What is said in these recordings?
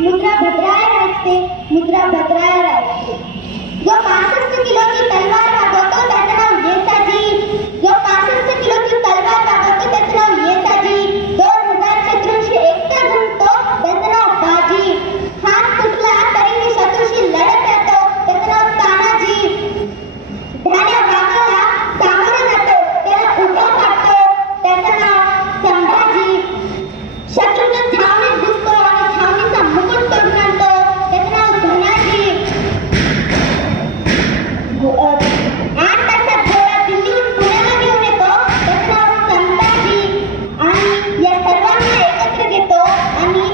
मुद्रा भद्राय नाचते, मुद्रा भद्राय नाचते. जो 65 किलोची तलवार वागवतो त्याचं नाव येसाजी. जो 65 किलोची तलवार वागवतो त्याचं नाव येसाजी. 2000 शत्रूंशी एकटा झुंजतो त्याचं नाव बाजी. हात तुटला तरीही शत्रूशी लढत राहतो त्याचं नाव तानाजी. ढाण्या वाघाला सामोरं जातो त्याला उभा काढतो त्याचं नाव संभाजी. शत्रूच्या छावणीत घुसतो आणि छावणीचा मुकुट तोडून आणतो त्याचं नाव धनाजी. 8 तासात घोडा दिल्लीहून पुण्याला घेऊन येतो त्याचं नाव संताजी. आणि या सर्वांना एकत्र घेतो आणि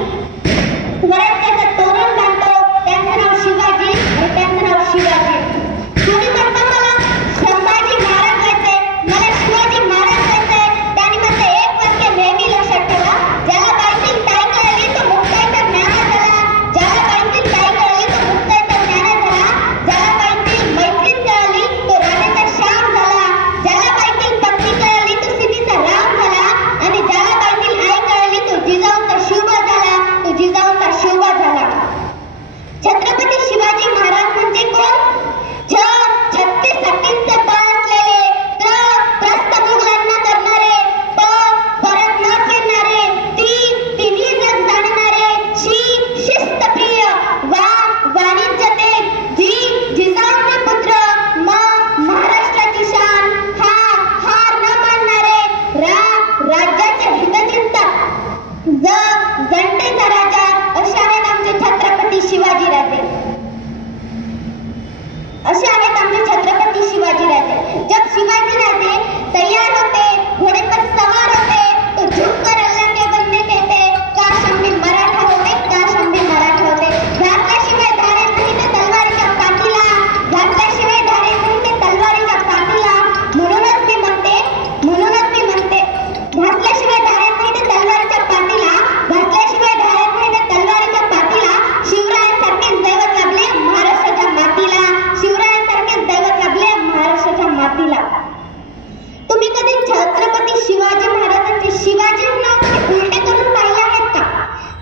स्वराज्याचं तोरण बांधतो त्याचं नाव शिवाजी आणि त्याचं नाव शिवाजी. तुम्ही म्हणता मला संभाजी महाराज व्हायचंय, मला शिवाजी महाराज व्हायचंय. त्यांनी माझं एक वाक्य नेहमी लक्षात ठेवा. ज्याला बाईतील ताई कळली तो मुक्ताईचा ज्ञान झाला. ज्याला बाईतील ताई कळली तो मुक्ताईचा ज्ञान झाला. ज्याला बाईतील मैत्रीण कळली तो राणीचा श्याम झाला. ज्याला बाईतील पत्नी कळली तो सीतेचा राम झाला. आणि ज्याला बाईतील आई कळली तो जिजाऊचा शिवबा झाला. तो जिजाऊचा शिवबा झाला. छत्रपती शिवाजी महाराज म्हणजे कोण? 36 हत्तींचे बळ असलेले, त्रस्त मुघलांना करणारे, परत न फिरणारे, तिन्ही जग जाणणारे, शिस्तप्रिय, वाणिज्य जिजाऊचे पुत्र, महाराष्ट्राची शान, हार न मानणारे, राज्याचे हितचिंतक, जनतेचा राजा असे आहेत आमचे छत्रपती शिवाजी राजे. असे आहेत आमचे छत्रपती शिवाजी राजे. जब शिवाजी राजे तैयार होते, घोड़े पर सवार होते, तो झुककर अल्लाह के बंदे कहते, काश हम भी मराठा होते, काश हम भी मराठा होते. घातल्याशिवाय धारे नाही ते तलवारीच्या पाठीला, घातल्याशिवाय धारे नाही ते तलवारीच्या पाठीला. म्हणूनच मी म्हणते, घातल्याशिवाय धारे नाही ते तलवारीच्या पाठीला, घातल्याशिवाय धारे नाही ते तलवारीच्या पाठीला. शिवरायांसारखेच दैवत लाभले महाराष्ट्राच्या मातीला. शिवरायांसारखेच दैवत लाभले महाराष्ट्राच्या मातीला. तुम्ही कधी छत्रपती शिवाजी महाराजांचे शिवाजी नाव उलटे करून पाहिले आहेत का?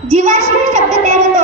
जीवाशी शब्द तयार होतो.